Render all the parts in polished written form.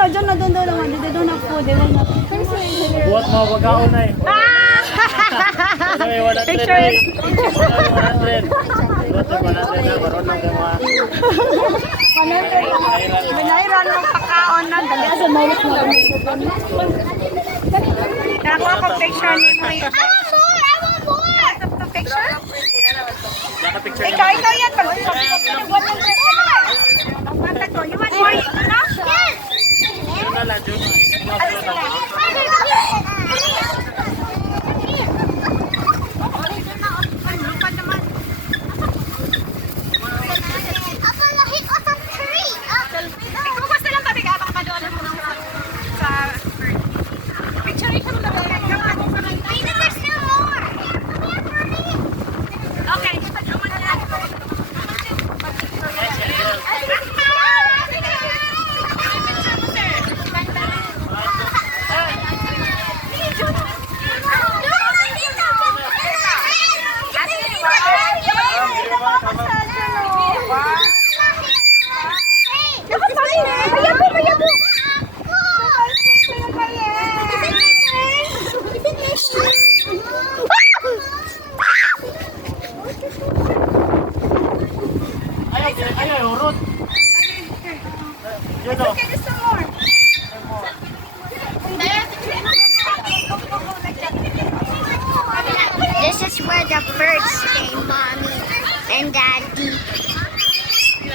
na, dyan na, doon naman. They don't have food. They will not. Buhat mo, wagaon na eh. Picture it. 100. Buhat mo, 100 na. Baron lang kayo mga. Binairan mo pagkaon na. Dali sa mawit mo. Nakuha ko picture ni mo. I want more! Picture? Ikaw yan. You want more? Yes! This is where the birds stay, Mommy and Daddy.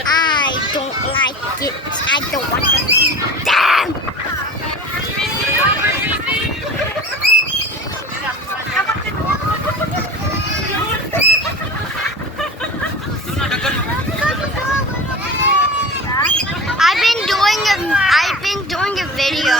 I don't like it. I don't want to feed them. I've been doing a video.